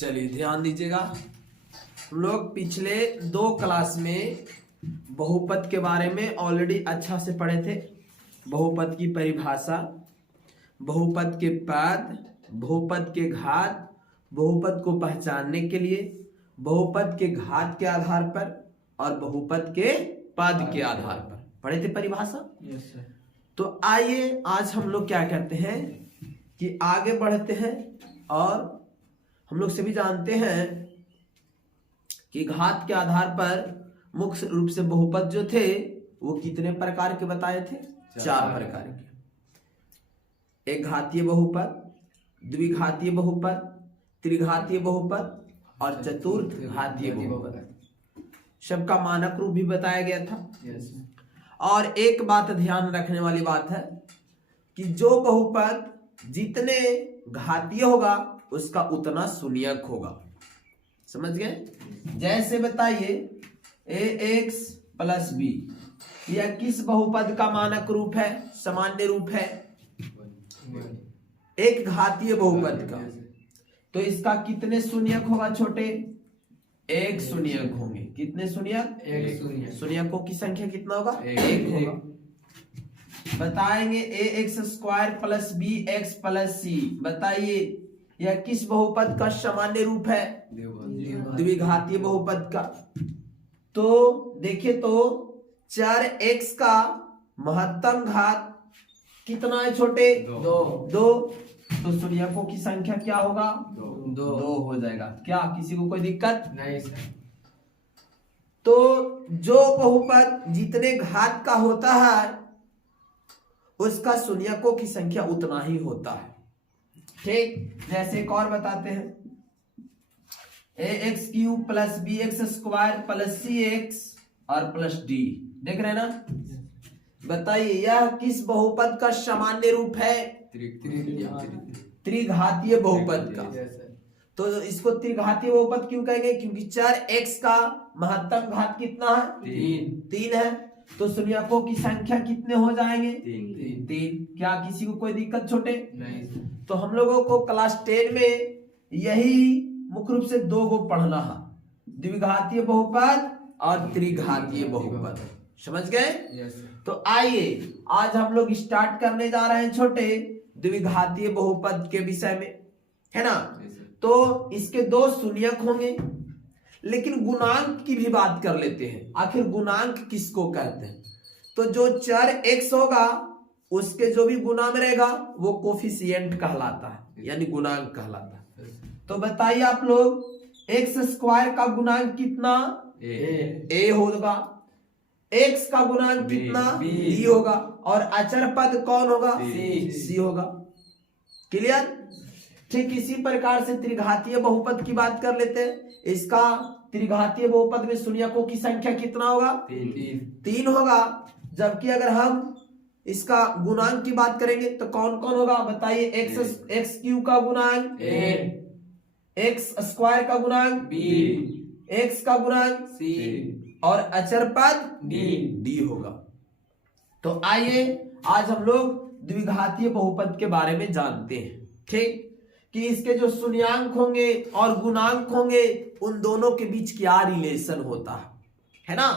चलिए ध्यान दीजिएगा, हम लोग पिछले 2 क्लास में बहुपद के बारे में ऑलरेडी अच्छा से पढ़े थे। बहुपद की परिभाषा, बहुपद के पद, बहुपद के घात, बहुपद को पहचानने के लिए, बहुपद के घात के आधार पर और बहुपद के पद के आधार पर पढ़े थे परिभाषा। Yes sir. तो आइए आज हम लोग क्या करते हैं कि आगे बढ़ते हैं और हम लोग सभी जानते हैं कि घात के आधार पर मुख्य रूप से बहुपद जो थे वो कितने प्रकार के बताए थे? 4 प्रकार के। एक घातीय बहुपद, द्विघातीय बहुपद, त्रिघातीय बहुपद और चतुर्थ घातीय बहुपद। सबका मानक रूप भी बताया गया था। यस। और एक बात ध्यान रखने वाली बात है कि जो बहुपद जितने घातीय होगा उसका उतना शून्यक होगा। समझ गए? जैसे बताइए ax प्लस b, यह किस बहुपद का मानक रूप है, सामान्य रूप है? एक घातीय बहुपद का। तो इसका कितने शून्यक होगा छोटे? 1 शून्यक होंगे। कितने शून्यक? 1 शून्यक। शून्यकों की संख्या कितना होगा? 1 1 होगा। बताएंगे ax square plus bx plus c, बताइए यह किस बहुपद का सामान्य रूप है? द्विघातीय बहुपद का। तो देखिए तो चर x का महत्तम घात कितना है छोटे? 2। तो शून्यकों की संख्या क्या होगा? 2 हो जाएगा। क्या किसी को कोई दिक्कत? नहीं सर। तो जो बहुपद जितने घात का होता है उसका शून्यकों की संख्या उतना ही होता है। ठीक, जैसे एक और बताते हैं ax cube plus bx square plus cx और प्लस d। देख रहे हैं ना? बताइए यह किस बहुपद का सामान्य रूप है? त्रिघातीय बहुपद का। तो इसको त्रिघातीय बहुपद क्यों कहेंगे? क्योंकि चर x का महत्तम घात कितना है? 3 है। तो शून्यकों की संख्या कितने हो जाएंगे? 3। क्या किसी को कोई दिक्कत छोटे? नहीं। तो हम लोगों को क्लास 10 में यही मुख्य रूप से 2 को पढ़ना है, द्विघातीय बहुपद और त्रिघातीय बहुपद। समझ गए? यस। तो आइए आज हम लोग स्टार्ट करने जा रहे हैं छोटे द्विघातीय बहुपद के विषय में, है ना? तो इसके 2 शून्यक होंगे, लेकिन गुणांक की भी बात कर लेते हैं। आखिर गुणांक किसको कहते हैं? तो जो चर x होगा उसके जो भी गुणा में रहेगा वो कोफिशिएंट कहलाता है, यानी गुणांक कहलाता है। तो बताइए आप लोग x स्क्वायर का गुणांक कितना? a होगा। x का गुणांक कितना? b होगा। और अचर पद कौन होगा? c होगा। क्लियर? ठीक इसी प्रकार से त्रिघातीय बहुपद की बात कर लेते हैं। इसका त्रिघातीय बहुपद में शून्यकों की संख्या कितना होगा? 3 होगा। जबकि अगर हम इसका गुणांक की बात करेंगे तो कौन कौन होगा? बताइए एक्स क्यू का गुणांक एक्स स्क्वायर का गुणांक एक्स का गुणांक और अचर पद डी होगा। तो आइए आज हम लोग द्विघातीय बहुपद के बारे में जानते हैं। ठीक, कि इसके जो शून्यांक होंगे और गुणांक होंगे उन दोनों के बीच क्या रिलेशन होता है ना?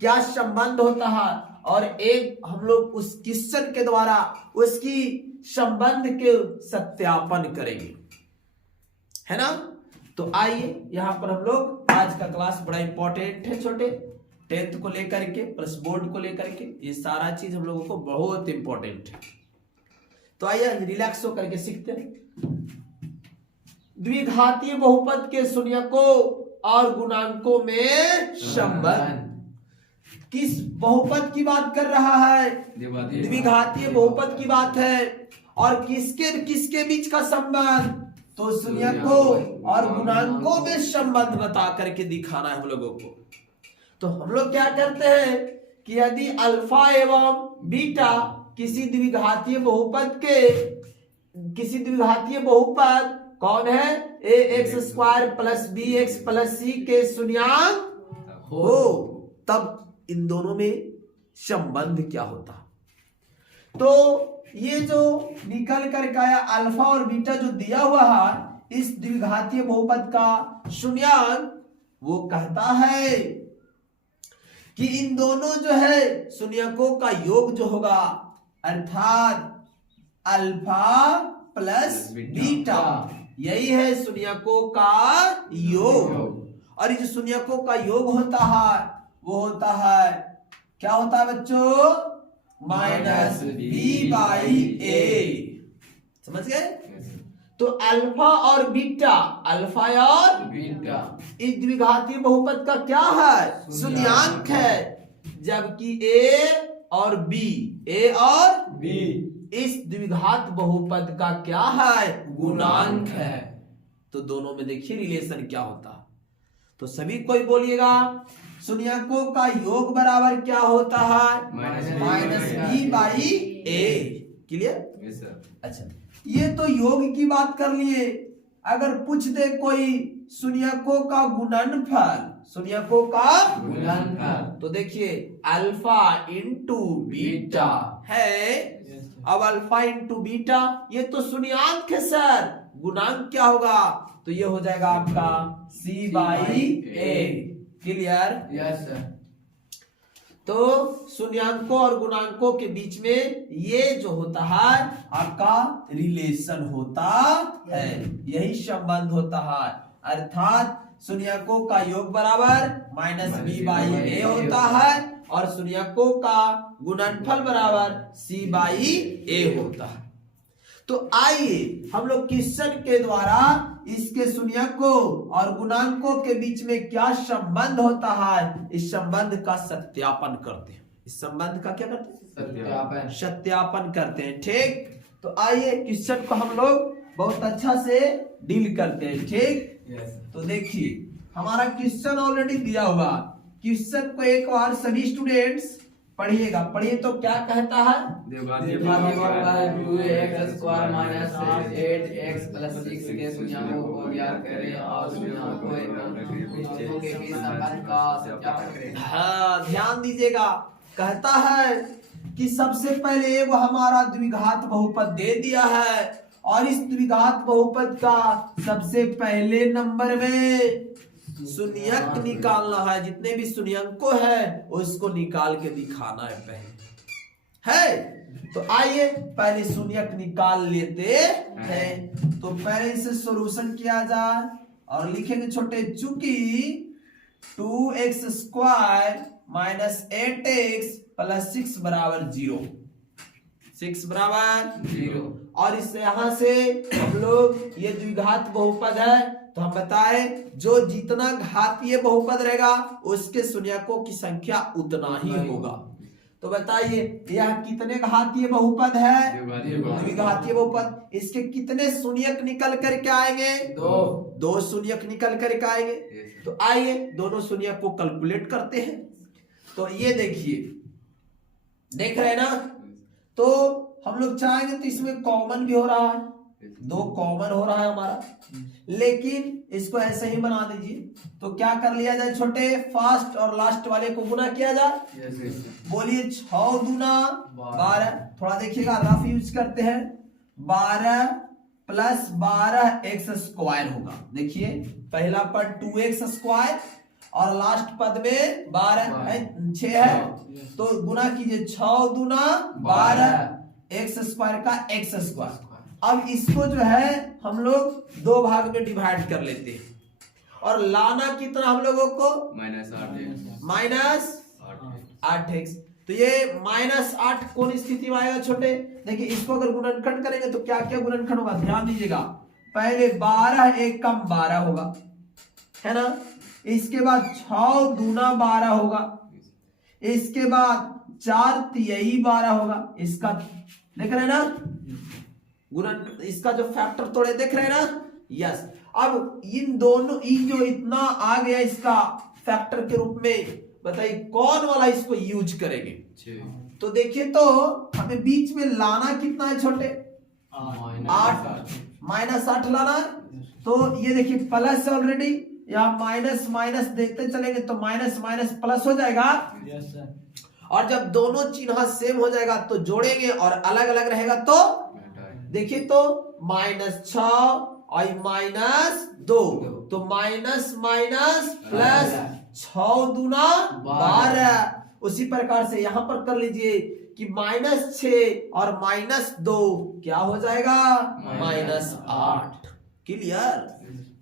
क्या संबंध होता है? और एक हम लोग उस क्वेश्चन के द्वारा उसकी संबंध के सत्यापन करेंगे, है ना? तो आइए यहाँ पर हम लोग आज का क्लास बड़ा इंपॉर्टेंट है छोटे, 10th को लेकर के प्लस बोर्ड को लेकर के ये सारा चीज हम लोगों को बहुत इंपॉर्टेंट है। तो आइए रिलैक्स हो करके सीखते हैं। द्विघातीय बहुपद के शून्यकों और गुणांकों में संबंध। किस बहुपद की बात कर रहा है? द्विघातीय बहुपद की बात है। और किसके बीच का संबंध? तो शून्यकों और गुणांकों में संबंध बता करके दिखाना है हम लोगों को। तो हम लोग क्या करते हैं कि यदि अल्फा एवं बीटा किसी द्विघातीय बहुपद कौन है? ax square plus bx plus c के शून्यांक हो, तब इन दोनों में संबंध क्या होता? तो ये जो निकल कर आया अल्फा और बीटा जो दिया हुआ है इस द्विघातीय बहुपद का शून्यांक, वो कहता है कि इन दोनों जो है शून्यकों का योग जो होगा, अर्थात अल्फा प्लस बीटा, यही है शून्यकों का योग। और ये जो शून्यकों का योग होता है वो होता है, क्या होता है बच्चों, माइनस बी बाई ए। समझ गए? तो अल्फा और बीटा, अल्फा और बीटा इस द्विघातीय बहुपद का क्या है, शून्यांक है, जबकि ए और बी, ए और बी इस द्विघात बहुपद का क्या है, गुणांक है। तो दोनों में देखिए रिलेशन क्या होता है। तो सभी कोई बोलिएगा, शून्यकों का योग बराबर क्या होता है, minus b by A. Clear? अच्छा, ये तो योग की बात कर लिए। अगर पूछ दे कोई शून्यकों का गुणनफल, शून्यकों का गुणनफल, तो देखिए अल्फा इंटू बीटा है। अब अल्फा इंटू बीटा ये तो शून्यांक है सर, गुणांक क्या होगा, तो ये हो जाएगा आपका C by A. Clear? Yes sir. तो शून्यांकों और गुणांकों के बीच में ये जो होता है आपका रिलेशन होता है, यही संबंध होता है। अर्थात शून्यकों का योग बराबर माइनस बी बाई ए होता है और शून्यकों का गुणनफल बराबर सी बाई ए होता है। तो आइए हम लोग क्वेश्चन के द्वारा इसके शून्यकों और गुणांकों के बीच में क्या संबंध होता है, इस संबंध का सत्यापन करते हैं। इस संबंध का क्या करते हैं, सत्यापन करते हैं। ठीक, तो आइए क्वेश्चन को हम लोग बहुत अच्छा से डील करते हैं। ठीक, तो देखिए हमारा क्वेश्चन ऑलरेडी दिया हुआ, क्वेश्चन को एक बार सभी स्टूडेंट्स पढ़िएगा। पढ़िए तो क्या कहता है, 2x square minus 8x plus 6 के शून्यकों को ज्ञात करें और शून्यकों एवं गुणांकों के बीच संबंध का सत्यापन करें। हाँ, ध्यान दीजिएगा। कहता है कि सबसे पहले एगो हमारा द्विघात बहुपद दे दिया है और इस द्विघात बहुपद का सबसे पहले नंबर में शून्यक निकालना है। जितने भी शून्यकों है उसको निकाल के दिखाना है पहले, है। तो आइए पहले शून्यक निकाल लेते हैं। तो पहले इसे सॉल्यूशन किया जाए और लिखेंगे छोटे, चूंकि 2x square minus 8x plus 6 बराबर 0, 6 बराबर 0, और इस यहां से हम लोग ये द्विघात बहुपद है तो हम बताए जो जितना घातीय बहुपद रहेगा उसके शून्यकों की संख्या उतना ही होगा। तो बताइए यह कितने घातीय बहुपद है, द्विघातीय बहुपद। इसके कितने शून्यक निकल करके आएंगे, दो शून्यक निकल करके आएंगे। तो आइए दोनों शून्यक को कैलकुलेट करते हैं। तो ये देखिए, देख रहे हैं ना, तो हम लोग चाहेंगे तो इसमें कॉमन भी हो रहा है, 2 कॉमन हो रहा है हमारा, लेकिन इसको ऐसे ही बना दीजिए। तो क्या कर लिया जाए छोटे, फर्स्ट और लास्ट वाले को गुना किया जाए। बोलिए 6 दूना 12, थोड़ा देखिएगा रफ यूज करते हैं, 12 प्लस 12 x स्क्वायर होगा। देखिए पहला पद 2x स्क्वायर और लास्ट पद में 12 है, 6 है, तो गुना कीजिए 6 दूना 12 x स्क्वायर का x स्क्वायर। अब इसको जो है हम लोग 2 भाग में डिवाइड कर लेते हैं और लाना कितना हम लोगों को, माइनस 8x। तो ये -8 कौन स्थिति में आएगा छोटे, देखिए इसको अगर गुणनखंड करेंगे तो क्या क्या गुणनखंड होगा, ध्यान दीजिएगा। पहले 12 1 कम 12 होगा, है ना। इसके बाद 6 दूना 12 होगा, इसके बाद 4 तिहाई 12 होगा। इसका देख रहे हैं ना गुणन, इसका जो फैक्टर तोड़े देख रहे हैं ना, यस। अब इन दोनों जो इतना आ गया इसका फैक्टर के रूप में, बताइए कौन वाला इसको यूज करेंगे। तो देखिए तो हमें बीच में लाना कितना है छोटे, 8, -8 लाना है। तो ये देखिए प्लस ऑलरेडी, या माइनस माइनस देखते चलेंगे तो माइनस माइनस प्लस हो जाएगा। और जब दोनों चिन्ह सेम हो जाएगा तो जोड़ेंगे और अलग अलग रहेगा तो देखिए तो -6 और माइनस 2, तो माइनस माइनस प्लस 6 दूना 12। उसी प्रकार से यहां पर कर लीजिए कि -6 और -2 क्या हो जाएगा, -8। क्लियर।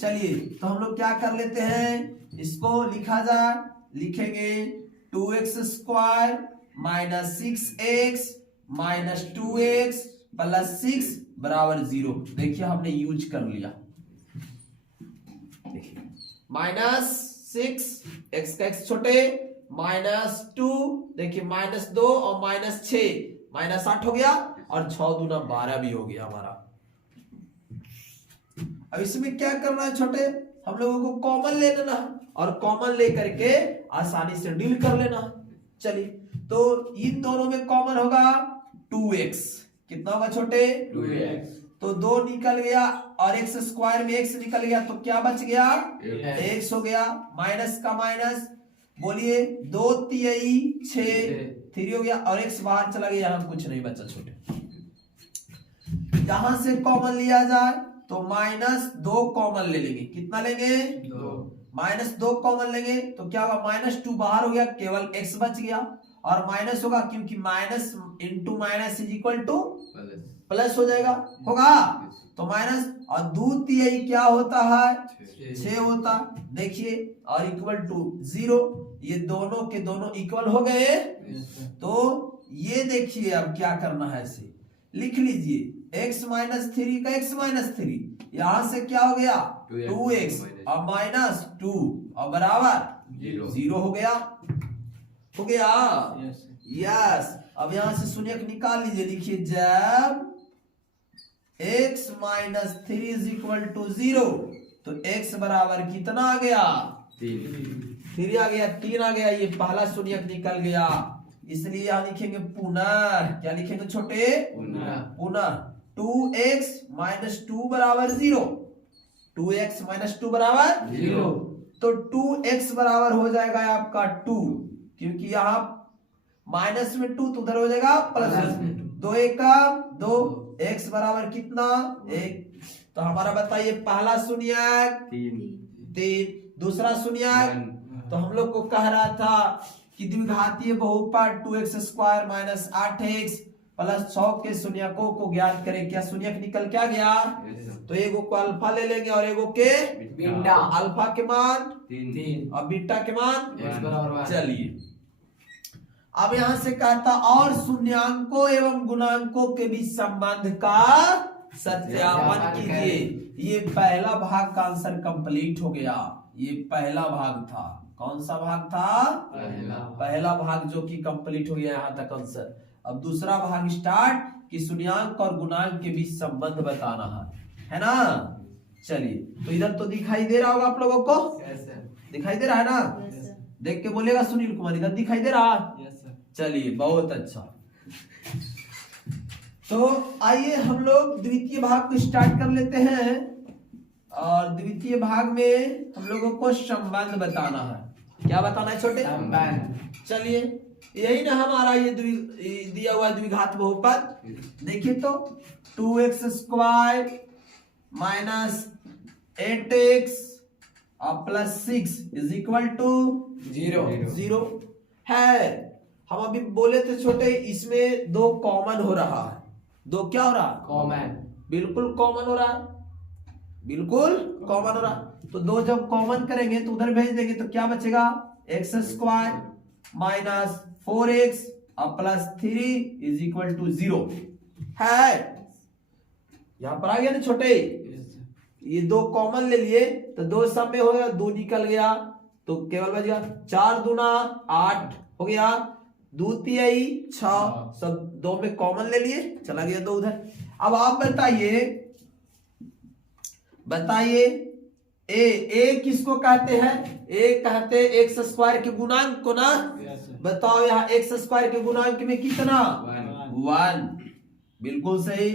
चलिए तो हम लोग क्या कर लेते हैं, इसको लिखा जाए, लिखेंगे 2x square minus 6x minus 2x plus 6 बराबर 0। देखिए हमने यूज कर लिया, देखिए -6 x का x छोटे, -2 देखिए -2 और -6 -8 हो गया, और 6 दूना 12 भी हो गया हमारा। अब इसमें क्या करना है छोटे, हम लोगों को कॉमन ले लेना है, और कॉमन लेकर के आसानी से डील कर लेना है। चलिए तो इन दोनों में कॉमन होगा 2x, कितना होगा छोटे, 2x, तो 2 निकल गया, और x स्क्वायर में x निकल गया, तो क्या बच गया, x हो गया, माइनस का माइनस, बोलिए 2 तिहाई 6 3 हो गया, और x बाहर चला गया, यहाँ कुछ नहीं बचा छोटे। यहां से कॉमन लिया जाए तो -2 कॉमन ले लेंगे, कितना लेंगे, 2 -2 कॉमन लेंगे, तो क्या होगा, -2 बाहर हो गया, केवल x बच गया, और माइनस होगा क्योंकि minus into minus is equal two plus हो जाएगा, होगा, तो माइनस, और 2 तिहाई क्या होता है, 6 होता, देखिए, और इक्वल टू 0, ये दोनों के दोनों इक्वल हो गए। तो ये देखिए अब क्या करना है, इसे लिख लीजिए, x माइनस 3 का x माइनस 3, यहां से क्या हो गया 2x और -2 और बराबर 0 हो गया, हो गया, यस। अब यहां से शून्यक निकाल लीजिए, लिखिए जब x minus 3 is equal to 0, तो x बराबर कितना आ गया, 3 आ गया, 3 आ गया, ये पहला शून्यक निकल गया, इसलिए यहां लिखेंगे पुनः, क्या लिखेंगे छोटे, पुनः 2x माइनस 2 बराबर 0, 2x माइनस 2 बराबर 0, तो 2x बराबर हो जाएगा आपका 2, क्योंकि यहाँ माइनस में 2 तो उधर हो जाएगा प्लस में 2, 1 का 2, x बराबर कितना 1, तो हमारा बताइए पहला शून्यक 3, दूसरा शून्यक, तो हम लोग को कह रहा था कि द्विघातीय बहुपद 2x square minus 8x plus 6 के शून्यकों को ज्ञात करें, क्या शून्यक निकल क्या गया, तो एगो को अल्फा ले लेंगे और एगो के बीटा, अल्फा के मान 3 और बीटा के मान 1। चलिए अब यहां से कहता और शून्यांकों एवं गुणांकों के बीच संबंध का सत्यापन कीजिए। ये पहला भाग का आंसर कंप्लीट हो गया, ये पहला भाग था, कौन सा भाग था, पहला भाग जो कि कंप्लीट हो गया यहां तक आंसर। अब दूसरा भाग स्टार्ट कि शून्यांक और गुणांक के बीच संबंध बताना है ना। चलिए तो इधर तो दिखाई दे रहा होगा आप लोगों को, दिखाई दे रहा है ना, देख के बोलेगा सुनील कुमार, इधर दिखाई दे रहा, चलिए बहुत अच्छा। तो आइए हम लोग द्वितीय भाग को स्टार्ट कर लेते हैं, और द्वितीय भाग में हम लोगों को संबंध बताना है। क्या बताना है छोटे, संबंध। चलिए यही ना हमारा ये दिया हुआ द्विघात बहुपद, देखिए तो 2x स्क्वायर माइनस 8x और प्लस 6 इज इक्वल टू 0 है। हम अभी बोले थे छोटे, इसमें 2 कॉमन हो रहा है, 2 क्या हो रहा है, कॉमन, बिल्कुल कॉमन हो रहा है, बिल्कुल कॉमन हो रहा है। तो 2 जब कॉमन करेंगे तो उधर भेज देंगे, तो क्या बचेगा, x स्क्वायर माइनस 4x और प्लस 3 इज इक्वल टू 0 है। यहां पर आ गया ना छोटे, ये 2 कॉमन ले लिए तो 2 सब में हो गया, 2 निकल गया, तो केवल बच गया 4 दूना 8 हो गया, 2 तिहाई 6, सब 2 में कॉमन ले लिए, चला गया 2 उधर। अब आप बताइए ए किसको कहते हैं, ए कहते हैं एक्स स्क्वायर के गुणांक को ना। बताओ यहाँ एक्स स्क्वायर के गुणांक में कितना, 1, बिल्कुल सही।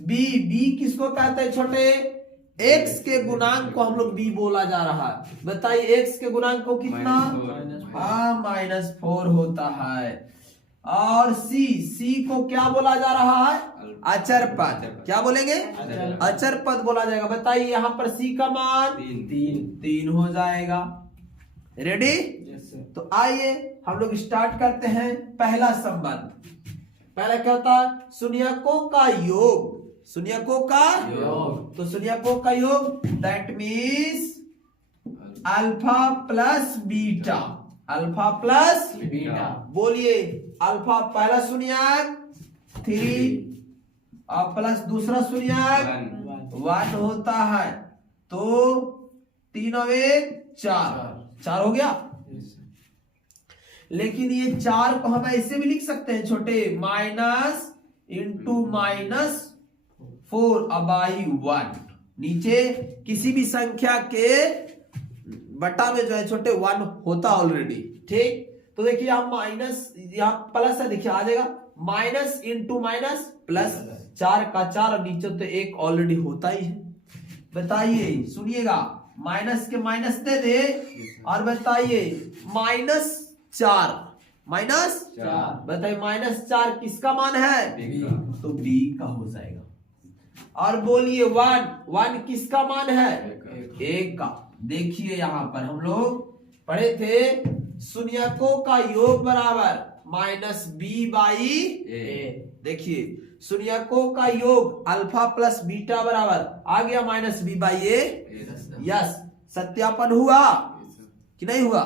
बी किसको कहते हैं छोटे, एक्स के गुणांक को हम लोग बी बोला जा रहा है। बताइए एक्स के गुणांक को कितना, -4 होता है। और सी को क्या बोला जा रहा है, अचर पद। क्या बोलेंगे? अचर पद बोला जाएगा। बताइए यहाँ पर सी का मान 3 हो जाएगा। रेडी? तो आइए हम लोग स्टार्ट करते हैं पहला संबंध। पहला क्या होता है? शून्यकों का योग। शून्यकों का योग। तो शून्यकों का योग that means alpha plus beta. Alpha plus beta. बोलिए अल्फा पहला शून्यक 3 और प्लस दूसरा शून्यक 1 होता है। तो 3 और 1 4 हो गया। लेकिन ये 4 को हम ऐसे भी लिख सकते हैं छोटे, माइनस इंटू माइनस 4/1। नीचे किसी भी संख्या के बटा में जो है छोटे 1 होता ऑलरेडी। ठीक, तो देखिए यहाँ माइनस, यहाँ प्लस है, देखिए आ जाएगा माइनस इंटू माइनस प्लस 4 का 4 और नीचे तो 1 ऑलरेडी होता ही है। बताइए, सुनिएगा, माइनस के माइनस दे दे और बताइए -4 बताइए -4 किसका मान है? तो बी का हो जाएगा। और बोलिए 1 किसका मान है? ए का। देखिए यहाँ पर हम लोग पढ़े थे शून्यकों का योग बराबर -b/a। देखिए शून्यकों का योग अल्फा प्लस बीटा बराबर आ गया -b/a। यस, सत्यापन हुआ कि नहीं हुआ?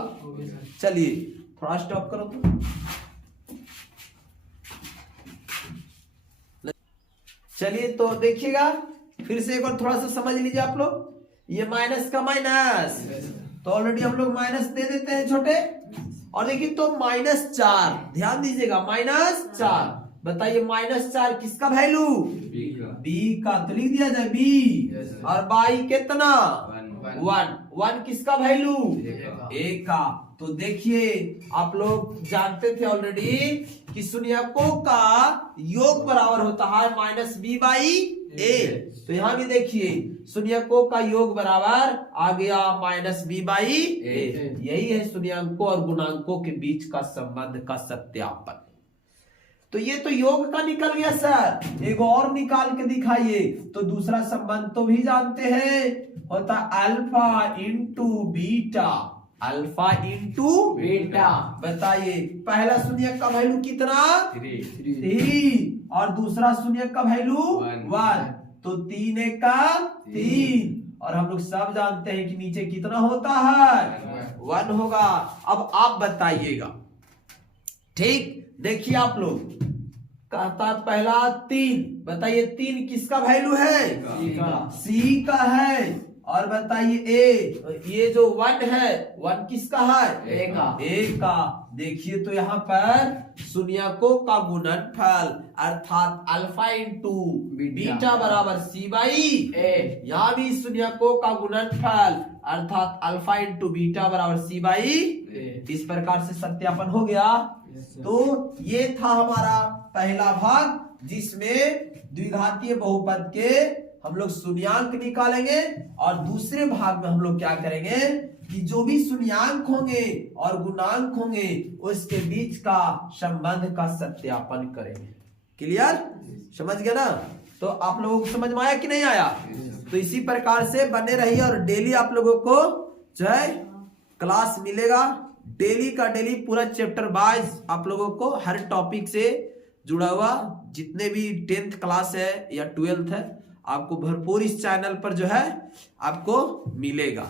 चलिए थोड़ा स्टॉप करो तो। चलिए तो देखिएगा फिर से एक बार थोड़ा सा समझ लीजिए आप लोग। ये माइनस का माइनस, तो ऑलरेडी हम लोग माइनस दे देते हैं छोटे। और देखिए तो -4, ध्यान दीजिएगा -4। बताइए -4 किसका वैल्यू? बी का। तो लिख दिया जाए बी। और बाई कितना? 1 किसका वैल्यू? ए का। तो देखिए आप लोग जानते थे ऑलरेडी कि शून्यकों का योग बराबर होता है -b/a। तो यहां भी देखिए शून्यकों का योग बराबर आ गया -b/a। यही है शून्यकों और गुणांकों के बीच का संबंध का सत्यापन। तो ये तो योग का निकल गया सर, एक और निकाल के दिखाइए। तो दूसरा संबंध तो भी जानते हैं, होता alpha into beta. Alpha into beta. बताइए पहला शून्यक का वैल्यू कितना? 3 और दूसरा शून्यक का वैल्यू 1। तो 3 1 का 3। और हम लोग सब जानते हैं कि नीचे कितना होता है? 1 होगा। अब आप बताइएगा। ठीक, देखिए आप लोग, कहता पहला 3। बताइए 3 किसका वैल्यू है? सी का है। और बताइए ए, ये जो 1 है 1 किसका है? ए का। देखिए तो यहाँ पर शून्यकों का गुणनफल अर्थात अल्फा इंटू बीटा बराबर c/a। यहाँ भी शून्यकों का गुणनफल अर्थात अल्फा इंटू बीटा बराबर c/a। इस प्रकार से सत्यापन हो गया। तो ये था हमारा पहला भाग, जिसमें द्विघातीय बहुपद के हम लोग शून्यांक निकालेंगे। और दूसरे भाग में हम लोग क्या करेंगे कि जो भी शून्यांक होंगे और गुणांक होंगे उसके बीच का संबंध का सत्यापन करेंगे। क्लियर? समझ गया ना? तो आप लोगों को समझ में आया कि नहीं आया? तो इसी प्रकार से बने रहिए और डेली आप लोगों को जो है क्लास मिलेगा। डेली का डेली पूरा चैप्टर वाइज आप लोगों को हर टॉपिक से जुड़ा हुआ जितने भी 10th क्लास है या 12th है आपको भरपूर इस चैनल पर जो है आपको मिलेगा।